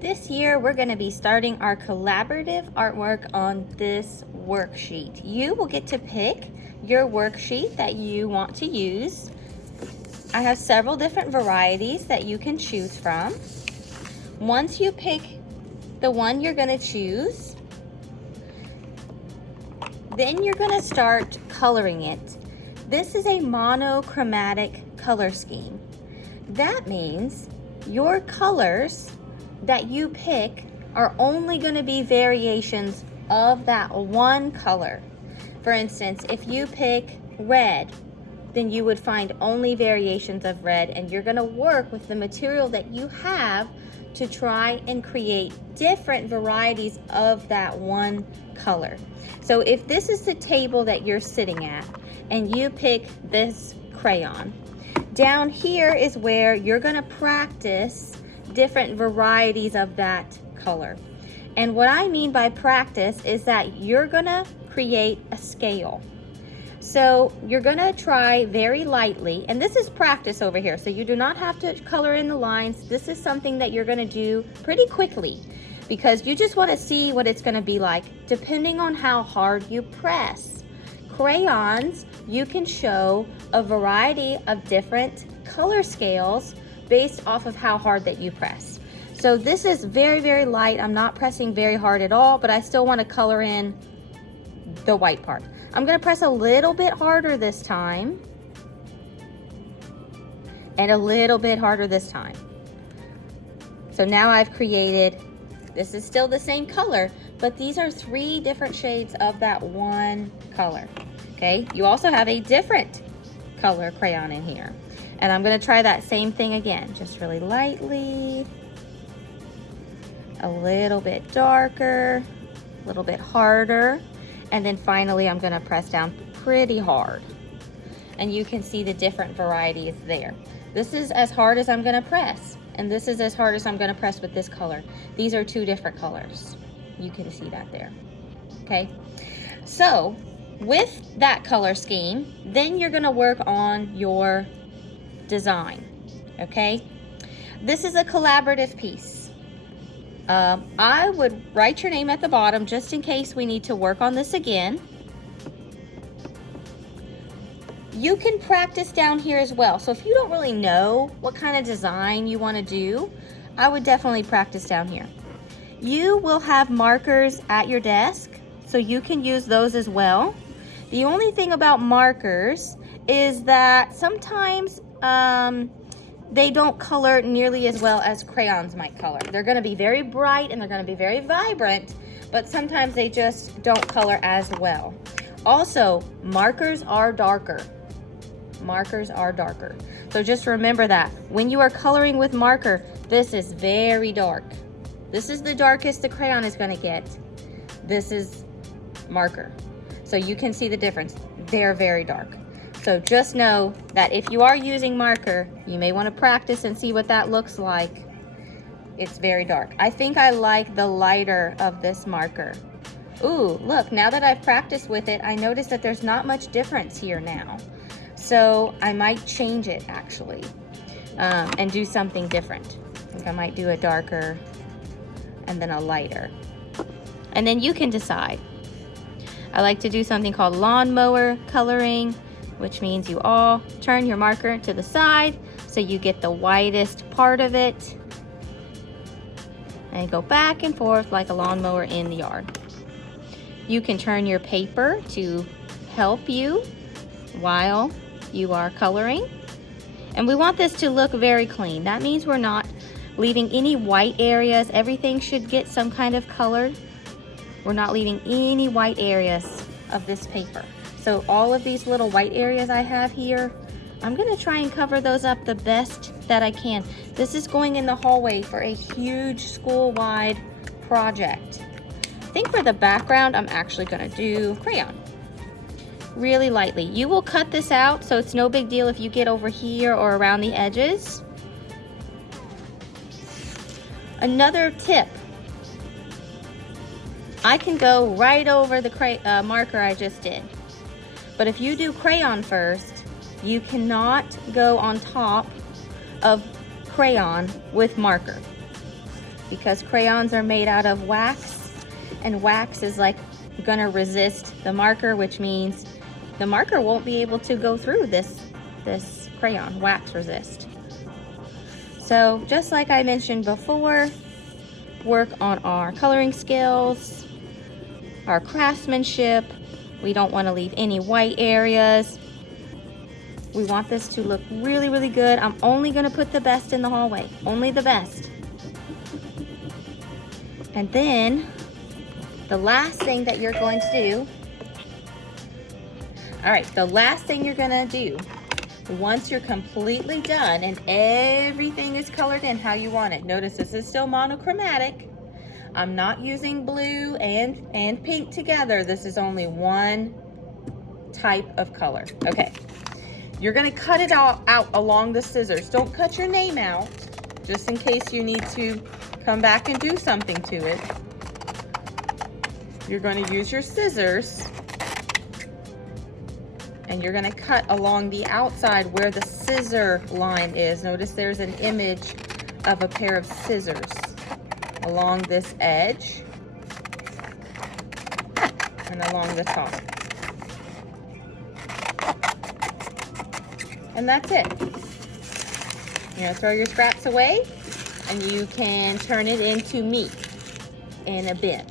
This year, we're going to be starting our collaborative artwork on this worksheet. You will get to pick your worksheet that you want to use. I have several different varieties that you can choose from. Once you pick the one you're going to choose, then you're going to start coloring it. This is a monochromatic color scheme. That means your colors that you pick are only going to be variations of that one color. For instance, if you pick red, then you would find only variations of red, and you're going to work with the material that you have to try and create different varieties of that one color. So if this is the table that you're sitting at and you pick this crayon, down here is where you're going to practice different varieties of that color. And what I mean by practice is that you're gonna create a scale. So you're gonna try very lightly, and this is practice over here, so you do not have to color in the lines. This is something that you're gonna do pretty quickly because you just wanna see what it's gonna be like depending on how hard you press. Crayons, you can show a variety of different color scales based off of how hard that you press. So this is very, very light. I'm not pressing very hard at all, but I still want to color in the white part. I'm going to press a little bit harder this time and a little bit harder this time. So now I've created, this is still the same color, but these are 3 different shades of that one color. Okay, you also have a different color crayon in here. And I'm gonna try that same thing again, just really lightly, a little bit darker, a little bit harder, and then finally I'm gonna press down pretty hard. And you can see the different varieties there. This is as hard as I'm gonna press, and this is as hard as I'm gonna press with this color. These are 2 different colors. You can see that there, okay? So, with that color scheme, then you're gonna work on your design, okay? This is a collaborative piece. I would write your name at the bottom just in case we need to work on this again. You can practice down here as well. So if you don't really know what kind of design you want to do, I would definitely practice down here. You will have markers at your desk, so you can use those as well. The only thing about markers is that sometimes they don't color nearly as well as crayons might color. They're going to be very bright and they're going to be very vibrant, but sometimes they just don't color as well. Also, markers are darker. Markers are darker. So just remember that. When you are coloring with marker, this is very dark. This is the darkest the crayon is going to get. This is marker. So you can see the difference. They're very dark. So just know that if you are using marker, you may want to practice and see what that looks like. It's very dark. I think I like the lighter of this marker. Ooh, look, now that I've practiced with it, I notice that there's not much difference here now. So I might change it actually and do something different. I think I might do a darker and then a lighter. And then you can decide. I like to do something called lawnmower coloring, which means you all turn your marker to the side so you get the widest part of it and go back and forth like a lawnmower in the yard. You can turn your paper to help you while you are coloring. And we want this to look very clean. That means we're not leaving any white areas. Everything should get some kind of color. We're not leaving any white areas of this paper. So all of these little white areas I have here, I'm gonna try and cover those up the best that I can. This is going in the hallway for a huge school-wide project. I think for the background, I'm actually gonna do crayon. Really lightly. You will cut this out, so it's no big deal if you get over here or around the edges. Another tip. I can go right over the marker I just did. But if you do crayon first, you cannot go on top of crayon with marker. because crayons are made out of wax, and wax is like gonna resist the marker, which means the marker won't be able to go through this crayon, wax resist. So just like I mentioned before, work on our coloring skills, our craftsmanship. We don't want to leave any white areas. We want this to look really, really good. I'm only going to put the best in the hallway, only the best. And then the last thing that you're going to do, all right, the last thing you're going to do once you're completely done and everything is colored in how you want it. Notice this is still monochromatic. I'm not using blue and pink together. This is only one type of color. Okay, you're gonna cut it all out along the scissors. Don't cut your name out, just in case you need to come back and do something to it. You're gonna use your scissors and you're gonna cut along the outside where the scissor line is. Notice there's an image of a pair of scissors along this edge and along the top. And that's it. You're gonna throw your scraps away and you can turn it into meat in a bin.